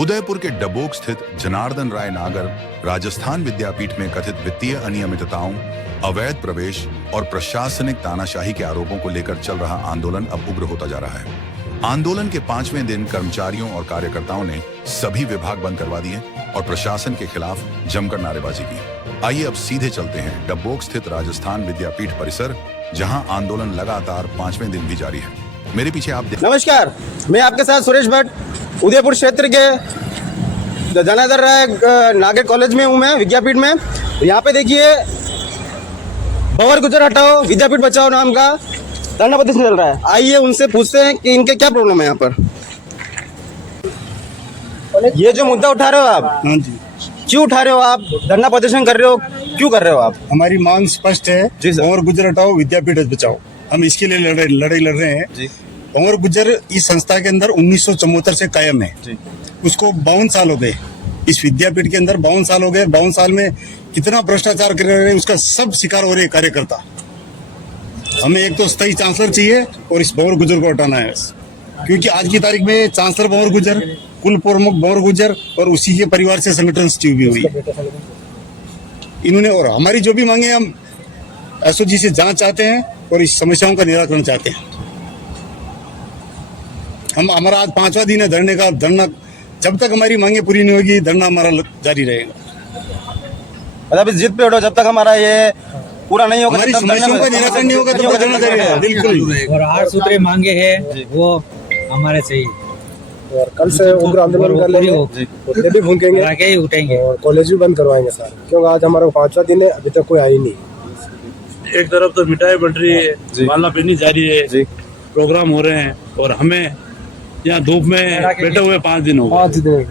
उदयपुर के डबोक स्थित जनार्दन राय नागर राजस्थान विद्यापीठ में कथित वित्तीय अनियमितताओं, अवैध प्रवेश और प्रशासनिक तानाशाही के आरोपों को लेकर चल रहा आंदोलन अब उग्र होता जा रहा है। आंदोलन के 5वें दिन कर्मचारियों और कार्यकर्ताओं ने सभी विभाग बंद करवा दिए और प्रशासन के खिलाफ जमकर नारेबाजी की। आइए अब सीधे चलते हैं डबोक स्थित राजस्थान विद्यापीठ परिसर, जहां आंदोलन लगातार 5वें दिन भी जारी है। मेरे पीछे आप नमस्कार, मैं आपके साथ सुरेश भट्ट उदयपुर क्षेत्र के जनार्दन राय नागर कॉलेज में हूँ, मैं विद्यापीठ में। यहाँ पे देखिए भंवर गुजर हटाओ विद्यापीठ बचाओ नाम का धरना प्रदर्शन चल रहा है। आइए उनसे पूछते हैं कि इनके क्या प्रॉब्लम है यहाँ पर। ये जो मुद्दा उठा रहे हो आप, हाँ जी, क्यों उठा रहे हो आप? धरना प्रदर्शन कर रहे हो, क्यों कर रहे हो आप? हमारी मांग स्पष्ट है जी सर। भंवर गुजर हटाओ विद्यापीठ बचाओ। हम इसके लिए लड़ाई लड़ रहे हैं जी। भंवर गुजर इस संस्था के अंदर 1974 से कायम है जी। उसको 52 साल हो गए। इस विद्यापीठ के अंदर 52 साल हो गए। 52 साल में कितना भ्रष्टाचार कर रहे हैं उसका सब शिकार हो रहे कार्यकर्ता। हमें एक तो स्थायी चांसलर चाहिए और इस भंवर गुजर को हटाना है, क्योंकि आज की तारीख में चांसलर भंवर गुजर, कुल प्रमुख भंवर गुजर और उसी के परिवार से संगठन सचिव भी हुई इन्होंने। और हमारी जो भी मांगे हम एसओजी से जांच चाहते हैं और इस समस्याओं का निराकरण चाहते हैं। हमारा आज 5वां दिन है धरने का। धरना जब तक हमारी मांगे पूरी नहीं होगी, धरना हमारा जारी रहेगा। मतलब इस जिद पे उठो, जब तक हमारा ये पूरा नहीं होगा, हमारी समस्याओं का निराकरण नहीं होगा तो धरना जारी रहेगा। बिल्कुल। और 8 सूत्रीय मांगे हैं वो हमारे चाहिए। और कल से उग्र आंदोलन कर लेंगे, ये भी भूखेंगे, आगे ही उठेंगे और कॉलेज भी बंद करवाएंगे सारे, क्योंकि आज हमारा 5वां दिन है, अभी तक कोई आई नहीं। एक तरफ तो मिठाई बट रही है, माला पीनी जारी है, प्रोग्राम हो रहे हैं और हमें यहाँ धूप में बैठे हुए 5 दिन हो गए। 5 दिन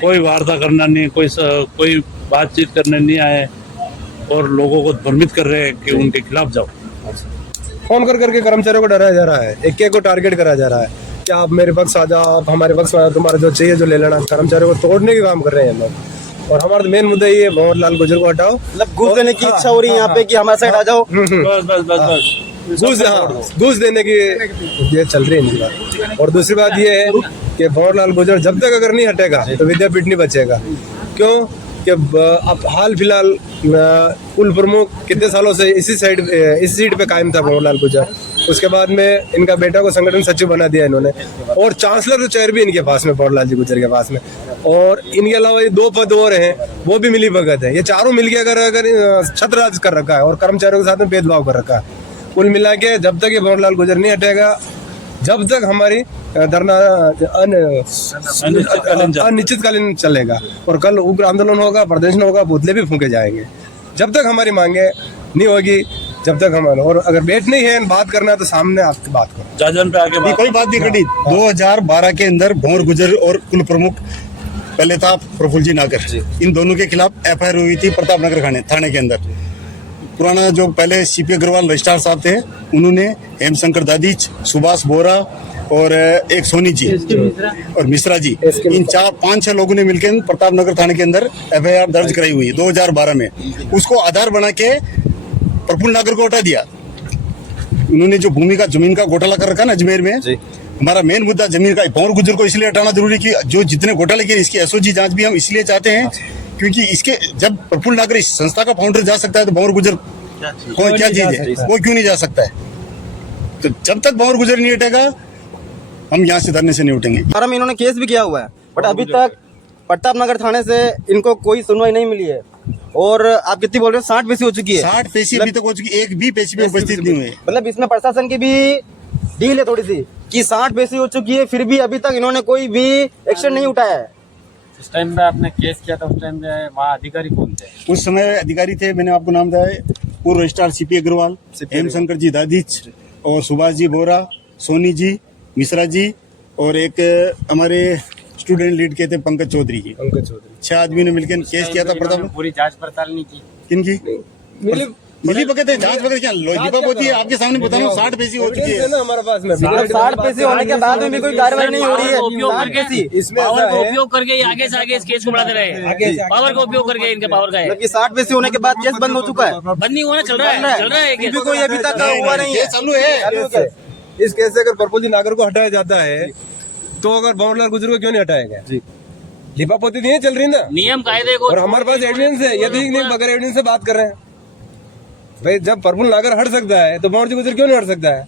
कोई वार्ता करना नहीं, कोई बातचीत करने नहीं आए और लोगों को भ्रमित कर रहे हैं कि उनके खिलाफ जाओ। फोन कर करके कर्मचारियों को डराया जा रहा है, एक को टारगेट करा जा रहा है कि आप मेरे पक्ष आ जाओ, आप हमारे पक्ष में आ जाओ, तुम्हारा जो चाहिए जो ले लेना। कर्मचारियों को तोड़ने के काम कर रहे हैं लोग। और हमारा मेन मुद्दा ये है भंवर लाल गुजर को हटाओ। मतलब घूस देने की इच्छा हो रही है यहाँ पे कि हमारे साइड आ जाओ। घूस देने की ये चल रही है इनकी बात। और दूसरी बात ये है कि भंवर लाल गुजर जब तक अगर नहीं हटेगा तो विद्यापीठ नहीं बचेगा। क्यों कि अब हाल फिलहाल कुल प्रमुख कितने सालों से इसी सीट पे कायम था भंवर लाल गुजर। उसके बाद में इनका बेटा को संगठन सचिव बना दिया इन्होंने, और चांसलर जो चेयर भी इनके पास में, भंवर लाल जी गुजर के पास में। और इनके अलावा ये 2 पद और हैं, वो भी मिली भगत है। ये चारों मिलके अगर छत्रराज कर रखा है और कर्मचारियों के साथ में भेदभाव कर रखा है। कुल मिला के जब तक ये भंवर लाल गुजर नहीं हटेगा, जब तक हमारी धरना अनिश्चितकालीन चलेगा। और कल उग्र आंदोलन होगा, प्रदर्शन होगा, पुतले भी फूंके जाएंगे। जब तक हमारी मांगे नहीं होगी, जब तक हमारे, और अगर बैठ नहीं है बात करना है तो सामने आपकी बात करो। जाजन पे आके कोई बात नहीं कटी। 2012 के अंदर भंवर गुजर और कुल प्रमुख पहले था प्रफुल्ल जी नागर, इन दोनों के खिलाफ एफआईआर हुई थी प्रतापनगर थाने के अंदर। पुराना जो पहले सीपी अग्रवाल रजिस्ट्रार साहब थे, उन्होंने हेमशंकर दादीच, सुभाष बोरा और एक सोनी जी और मिश्रा जी, इन 4-5-6 लोगों ने मिलकर प्रतापनगर थाने के अंदर एफआईआर दर्ज कराई हुई है 2012 में। उसको आधार बना के प्रफुल्ल नागर को हटा दिया। उन्होंने जो भूमि का जमीन का घोटाला कर रखा ना अजमेर में, हमारा मेन मुद्दा जमीन का। भंवर गुजर को इसलिए हटाना जरूरी कि जो जितने घोटाले किए इसकी एसओजी जांच भी हम इसलिए चाहते हैं, क्योंकि इसके जब प्रफुल्ल नागर इस संस्था का फाउंडर जा सकता है तो भंवर गुजर क्या चीज है, वो क्यों नहीं जा सकता है? तो जब तक भंवर गुजर नहीं हटेगा हम यहाँ से धरने से नहीं उठेंगे। और हम इन्होंने केस भी किया हुआ है, बट अभी तक प्रतापनगर थाने से इनको कोई सुनवाई नहीं मिली है। और आप कितनी बोल रहे हो? 60 पेशी हो चुकी है। 60 पेशी अभी तक हो चुकी, एक भी पेशी में उपस्थित नहीं हुए। मतलब इसमें प्रशासन की भी डील है थोड़ी सी कि 60 पेशी हो चुकी है, फिर भी अभी तक इन्होंने कोई भी एक्शन नहीं उठाया है। उस टाइम पे आपने केस किया था, उस टाइम पे वहाँ अधिकारी कौन थे? उस समय अधिकारी थे, मैंने आपको नाम बताया, पूर्व रजिस्ट्रार सीपी अग्रवाल, हेमशंकर जी दादीच और सुभाष जी बोरा, सोनी जी, मिश्रा जी और एक हमारे स्टूडेंट लीड के थे पंकज चौधरी की। 6 आदमी ने मिलकर केस किया था। प्रताप पूरी जांच पड़ताल नहीं की। किनकी मिली भगत है? जांच वगैरह क्या लॉजिपॉप होती है? आपके सामने बता रहा हूँ 60 पेशी हो चुकी है हमारे पास में। 60 पेशी होने के बाद में भी कोई कार्रवाई नहीं हो रही है। पावर का उपयोग करके आगे से आगे इस केस को बढ़ाते रहे। पावर का उपयोग करके इनके पावर का है। मतलब 60 पेशी होने के बाद केस बंद हो चुका है। बंद नहीं हुआ ना, चल रहा है केस। कोई अभी तक हुआ नहीं है, चालू है। इस केस से अगर प्रफुल्ल जी नागर को हटाया जाता है तो अगर भंवर लाल गुजर को क्यों नहीं हटाया गया? लिपापोती नहीं चल रही ना, नियम कायदे को और हमारे पास एविडेंस है। ये ठीक नहीं बगैर एविडेंस से बात कर रहे हैं भाई। जब प्रफुल्ल नागर हट सकता है तो भंवर गुजर क्यों नहीं हट सकता है?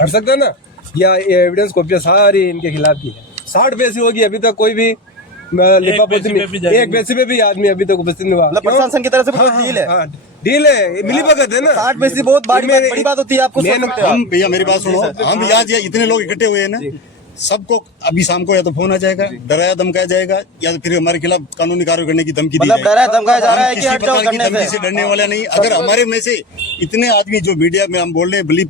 हट सकता है ना। या एविडेंस कॉपियां सारी इनके खिलाफ की है। 60 पैसे होगी, अभी तक कोई भी लिपापोती में एक पैसे पे भी आदमी अभी तक उपस्थित नहीं हुआ। मतलब प्रशासन की तरफ से कुछ डील है? हाँ, डील है, मिली भगत है ना। 60 पैसे बहुत बड़ी बात होती है, आपको सोच सकते हो आप। हम भैया मेरी बात सुनो, हम आज इतने लोग इकट्ठे हुए हैं ना, सबको अभी शाम को या तो फोन आ जाएगा, डराया धमकाया जाएगा, या तो फिर हमारे खिलाफ कानूनी कार्रवाई करने की धमकी दी मतलब जाएगी। डराया धमकाया जा रहा है कि किसी हट जाओ प्रकार की करने धमकी से। से डरने वाला नहीं। अगर हमारे में से इतने आदमी जो मीडिया में हम बोल रहे हैं भली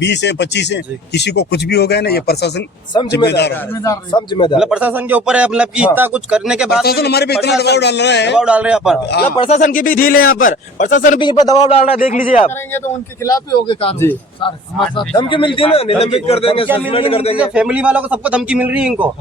20 है 25 है, किसी को कुछ भी हो गया ना, ये प्रशासन सब जिम्मेदार है, सब जिम्मेदार। मतलब प्रशासन के ऊपर है, मतलब कि इतना कुछ करने के बाद प्रशासन हमारे पे इतना दबाव डाल रहा है। दबाव डाल रहे हैं यहाँ पर। मतलब प्रशासन की भी ढील है यहाँ पर, प्रशासन भी इन पर दबाव डाल रहा है। देख लीजिए आप, करेंगे तो उनके खिलाफ भी होगी कार्रवाई। हमारे साथ धमकी मिलती है ना, निलंबित कर देंगे, सस्पेंड कर देंगे। फैमिली वालों को सबको धमकी मिल रही है इनको।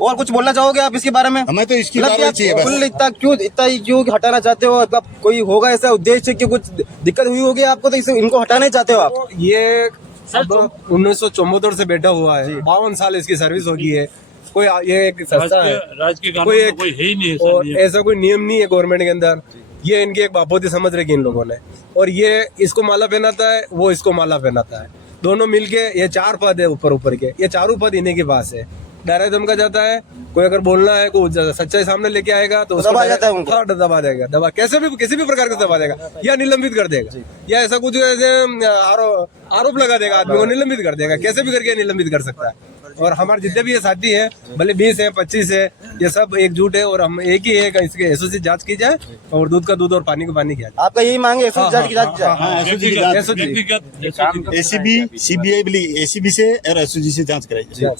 और कुछ बोलना चाहोगे आप इसके बारे में? हमें तो इसकी मतलब कि कार्रवाई आप चाहिए बस। कुल इतना ही क्यों हटाना चाहते हो? मतलब कोई होगा ऐसा उद्देश्य कि कुछ दिक्कत हुई होगी आपको, तो इनको हटाना ही चाहते हो आप? ये 1974 से बैठा हुआ है, 52 साल इसकी सर्विस होगी है। कोई ये एक संस्था है, राजकीय कानून कोई में एक कोई है ही नहीं ऐसा और नियम। ऐसा कोई नियम नहीं है गवर्नमेंट के अंदर। ये इनकी एक बापोती समझ रखी इन लोगों ने, और ये इसको माला पहनाता है, वो इसको माला पहनाता है। दोनों मिलके ये 4 पद है ऊपर के, ये चारों पद इन्हीं के पास है। डरा धमका जाता है, कोई अगर बोलना है, कोई सच्चाई सामने लेके आएगा तो उसको दबा जाता है उनको। हाँ, दबा देगा, दबा कैसे भी किसी भी प्रकार का दबा देगा, या निलंबित कर देगा, या ऐसा कुछ ऐसे आरोप लगा देगा, आदमी को निलंबित कर देगा। कैसे भी करके निलंबित कर सकता है। और हमारे जितने भी ये साथी है, भले 20 है 25 है, ये सब एकजुट है, और हम एक ही है कि इसके एसओसी जांच की जाए और दूध का दूध और पानी का पानी किया जाए। आपका यही मांग है जांच की जांच जाए? हाँ, एसओजी की जांच, व्यक्तिगत एसीबी सीबीआई बोली एसीबी से और एसओजी से जांच कराई जाए।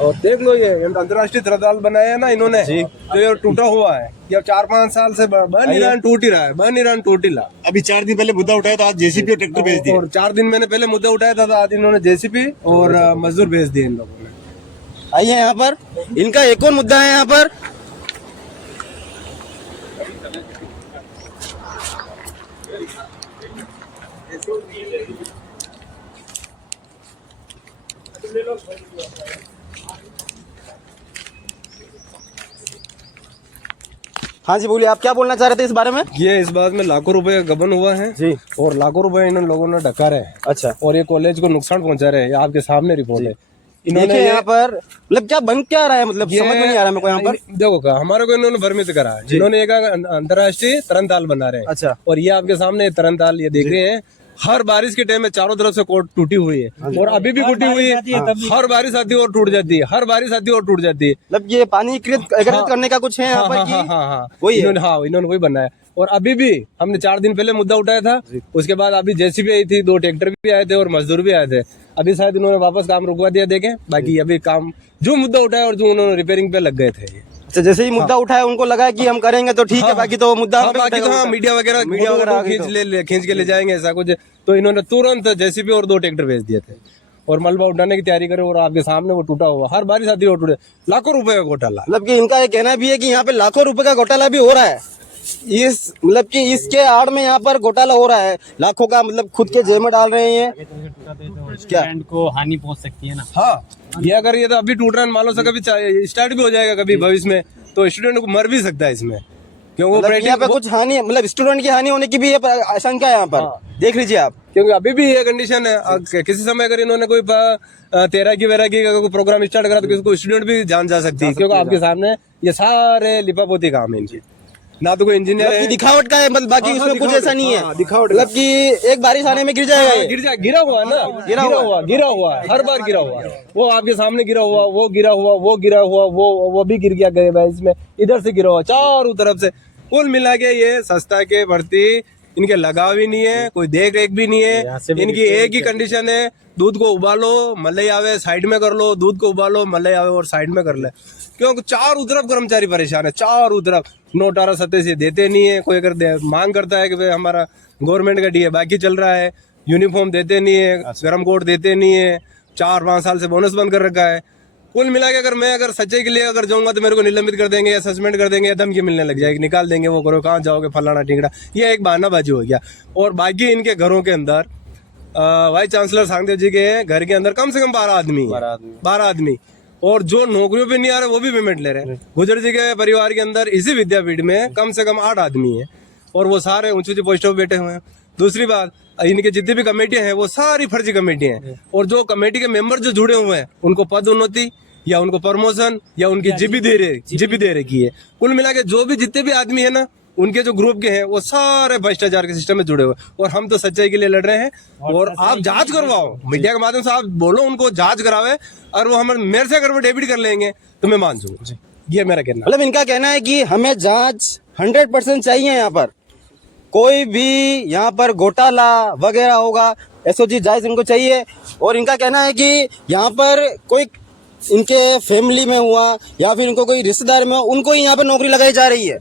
और देख लो, ये अंतर्राष्ट्रीय तरताल बनाया है ना इन्होंने, जो ये टूटा हुआ है, ये 4-5 साल से बन ही रहा है, टूट ही रहा है, बन ही रहा है, टूट ही रहा। अभी 4 दिन पहले मुद्दा उठाया तो आज जेसीबी और ट्रैक्टर भेज दिए। और 4 दिन मैंने पहले मुद्दा उठाया था, तो आज इन्होंने जेसीबी और मजदूर भेज दिए इन लोगों ने। आइए यहाँ पर, इनका एक और मुद्दा है यहाँ पर। हाँ जी बोलिए, आप क्या बोलना चाह रहे थे इस बारे में? ये इस बात में लाखों रुपए का गबन हुआ है जी, और लाखों रुपए इन लोगों ने डका रहे हैं। अच्छा, और ये कॉलेज को नुकसान पहुंचा रहे हैं, ये आपके सामने रिपोर्ट है। इन्होंने यहाँ पर मतलब क्या बन क्या रहा है, मतलब समझ में नहीं आ रहा मेरे को यहाँ पर। देखो का हमारे को इन्होंने भ्रमित करा है। इन्होंने एक अंतर्राष्ट्रीय तरनताल बना रहे हैं। अच्छा, और ये आपके सामने तरनताल ये देख रहे हैं। हर बारिश के टाइम में चारों तरफ से कोट टूटी हुई है, और अभी भी टूटी हुई है। हर बारिश आती है और टूट जाती है, हर बारिश आती है और टूट जाती है। मतलब ये पानी एकत्रित करने का कुछ है यहाँ पर? हाँ, वही है। इन्होंने वही बनाया। और अभी भी हमने 4 दिन पहले मुद्दा उठाया था, उसके बाद अभी जेसीबी आई थी, 2 ट्रैक्टर भी आए थे और मजदूर भी आए थे। अभी शायद इन्होंने वापस काम रुकवा दिया, देखें। बाकी अभी काम जो मुद्दा उठाया और जो उन्होंने रिपेयरिंग पे लग गए थे। अच्छा, जैसे ही मुद्दा उठाया उनको लगा कि हम करेंगे तो ठीक है, बाकी तो मुद्दा हम पे बाकी तो उठेगा। हाँ, मीडिया वगैरह खींच के ले जाएंगे ऐसा कुछ। तो इन्होंने तुरंत जेसीबी और 2 ट्रैक्टर भेज दिए थे और मलबा उठाने की तैयारी करे, और आपके सामने वो टूटा हुआ, हर बारिश आती है और टूटे। लाखों रुपए का घोटाला। मतलब कि इनका ये कहना भी है कि यहाँ पे लाखों रुपए का घोटाला भी हो रहा है। इस मतलब कि इसके आड़ में यहाँ पर घोटाला हो रहा है, लाखों का, मतलब खुद के जेब में डाल रहे हैं। क्या को हानि पहुंच सकती है ना। हाँ, ये अगर ये तो अभी टूट रहा है, मान लो कभी स्टार्ट भी हो जाएगा कभी भविष्य में, तो स्टूडेंट को मर भी सकता है इसमें, क्योंकि मतलब यहाँ पे कुछ हानि, मतलब स्टूडेंट की हानि होने की भी आशंका है यहाँ पर। देख लीजिए आप, क्योंकि अभी भी ये कंडीशन है। किसी समय अगर इन्होंने कोई तैराकी वैराकी का कोई प्रोग्राम स्टार्ट करा तो किसी को स्टूडेंट भी जान जा सकती है, क्योंकि आपके सामने ये सारे लिपापोती काम है इनकी। ना तो कोई इंजीनियर है, दिखावट का है, मतलब बाकी इसमें कुछ ऐसा नहीं है। दिखावट मतलब कि एक बारिश आने में गिर जाएगा ये। गिरा हुआ है ना, गिरा हुआ है, हर बार गिरा हुआ है। वो आपके सामने गिरा हुआ, वो गिरा हुआ, वो गिरा हुआ, वो भी गिर गया गए इसमें, इधर से गिरा हुआ, चारों तरफ से। कुल मिला के ये संस्था के प्रति इनके लगाव ही नहीं है, कोई देख रेख भी नहीं है। इनकी एक ही कंडीशन है, दूध को उबालो, मलाई आवे साइड में कर लो, दूध को उबालो, मलाई आवे और साइड में कर ले। क्योंकि चारों तरफ कर्मचारी परेशान है, चारों तरफ। नोट 18 से देते नहीं है। कोई अगर मांग करता है कि भाई हमारा गवर्नमेंट का डीए बाकी चल रहा है, यूनिफॉर्म देते नहीं है, गर्म कोट देते नहीं है, 4-5 साल से बोनस बंद कर रखा है। कुल मिला के अगर सच्चाई के लिए अगर जाऊंगा तो मेरे को निलंबित कर देंगे या सस्पेंड कर देंगे या धमकी मिलने लग जाएगी, निकाल देंगे, वो करो, कहाँ जाओगे, फलाना टिंगड़ा। ये एक बहानाबाजी हो गया। और बाकी इनके घरों के अंदर वाइस चांसलर सांगदेव जी के घर के अंदर कम से कम 12 आदमी। और जो नौकरियों पे नहीं आ रहे वो भी पेमेंट ले रहे हैं। गुजर जी के परिवार के अंदर इसी विद्यापीठ में कम से कम 8 आदमी हैं और वो सारे ऊंची ऊंची पोस्टों पे बैठे हुए हैं। दूसरी बात, इनके जितनी भी कमेटियां हैं वो सारी फर्जी कमेटियां हैं और जो कमेटी के मेंबर जो जुड़े हुए हैं उनको पदोन्नति या उनको प्रमोशन या उनकी जीपी दे रखी है। कुल मिला के जो भी जितने भी आदमी है ना, उनके जो ग्रुप के हैं वो सारे भ्रष्टाचार के सिस्टम में जुड़े हुए और हम तो सच्चाई के लिए लड़ रहे हैं। और आप जांच करवाओ, मीडिया के माध्यम से आप बोलो उनको जांच करावे और वो हमारे मेरे से अगर वो डेबिट कर लेंगे तो मैं मान जाऊंगा। ये मेरा कहना। मतलब इनका कहना है कि हमें जांच 100% चाहिए। यहाँ पर कोई भी यहाँ पर घोटाला वगैरह होगा, एसओजी जांच इनको चाहिए। और इनका कहना है कि यहाँ पर कोई इनके फैमिली में हुआ या फिर इनको कोई रिश्तेदार में हुआ, उनको ही यहाँ पर नौकरी लगाई जा रही है।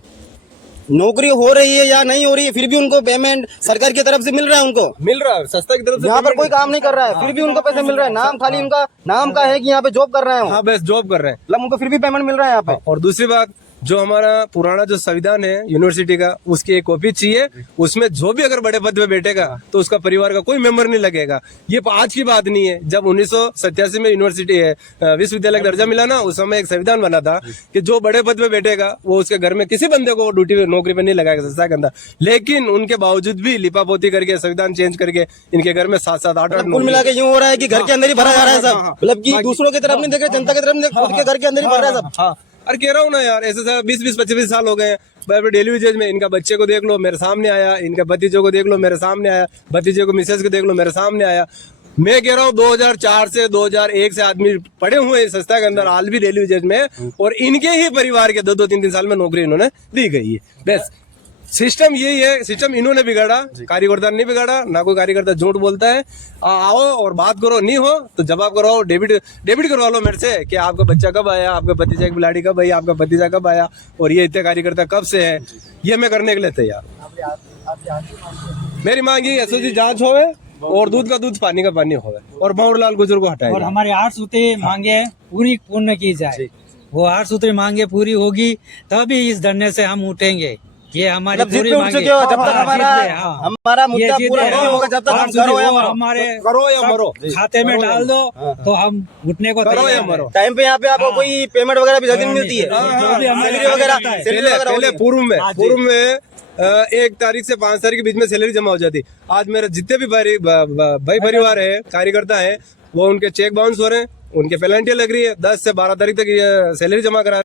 नौकरी हो रही है या नहीं हो रही है, फिर भी उनको पेमेंट सरकार की तरफ से मिल रहा है। उनको मिल रहा है, संस्था की तरफ से। यहाँ पर कोई काम नहीं कर रहा है, फिर भी उनको पैसे मिल रहा है। नाम खाली उनका नाम का है कि यहाँ पे जॉब कर रहे हैं। हाँ, बस जॉब कर रहे हैं, मतलब उनको फिर भी पेमेंट मिल रहा है यहाँ पे। और दूसरी बात, जो हमारा पुराना जो संविधान है यूनिवर्सिटी का, उसकी एक कॉपी चाहिए। उसमें जो भी अगर बड़े पद पे बैठेगा तो उसका परिवार का कोई मेंबर नहीं लगेगा। ये आज की बात नहीं है। जब 1987 में यूनिवर्सिटी है विश्वविद्यालय का दर्जा मिला ना, उस समय एक संविधान बना था कि जो बड़े पद पे बैठेगा वो उसके घर में किसी बंदे को ड्यूटी नौकरी पे नहीं लगाएगा संस्था के अंदर। लेकिन उनके बावजूद भी लिपापोती करके संविधान चेंज करके इनके घर में 7-7, 8-8 कुल मिला के यूँ हो रहा है कि घर के अंदर ही भरा जा रहा है सब। मतलब कि दूसरों की तरफ नहीं देख रहे, जनता की तरफ नहीं, खुद के घर के अंदर ही भर रहा है सब। हाँ, अरे कह रहा हूँ ना यार, ऐसे 20-25 साल हो गए हैं। डेली वेजेज में इनका बच्चे को देख लो मेरे सामने आया, इनका भतीजों को देख लो मेरे सामने आया, भतीजे को मिसेज को देख लो मेरे सामने आया। मैं कह रहा हूँ 2004 से 2001 से आदमी पड़े हुए हैं संस्था के अंदर हाल भी डेली वेजेज में, और इनके ही परिवार के 2-2, 3-3 साल में नौकरी इन्होंने दी गई है। बस सिस्टम यही है। सिस्टम इन्होंने बिगाड़ा, कार्यकर्ता ने नहीं बिगाड़ा। ना कोई कार्यकर्ता झूठ बोलता है। आओ और बात करो, नहीं हो तो जवाब करवाओ, डेबिट करवा लो मेरे से कि आपका बच्चा कब आया, आपका भतीजा की बिलाड़ी कब आई, आपका भतीजा कब आया और ये इतने कार्यकर्ता कब से है। ये मैं करने के लिए तैयार। मेरी मांग ये एसओजी जांच होवे और दूध का दूध पानी का पानी होवे और भंवरलाल गुर्जर को हटाए। और हमारे 8 सूत्रीय मांगे पूरी पूर्ण की जाए। वो 8 सूत्रीय मांगे पूरी होगी तभी इस धरने से हम उठेंगे। ये हमारी पूरी मांगे। जब तक हमारा मुद्दा पूरा नहीं होगा, जब तक हम करो या मरो, हमारे करो या मरो खाते में डाल दो तो हम उठने को करो या तैयार हैं। मरो। टाइम पे यहाँ पे आपको कोई पेमेंट वगैरह भी जल्दी नहीं मिलती है। जो भी हमारे सैलरी वगैरह पहले पूर्व में 1 तारीख से 5 तारीख के बीच में सैलरी जमा हो जाती। आज मेरे जितने भी भाई परिवार है, कार्यकर्ता है, वो उनके चेक बाउंस हो रहे हैं, उनके पेनल्टी लग रही है। 10 से 12 तारीख तक सैलरी जमा करा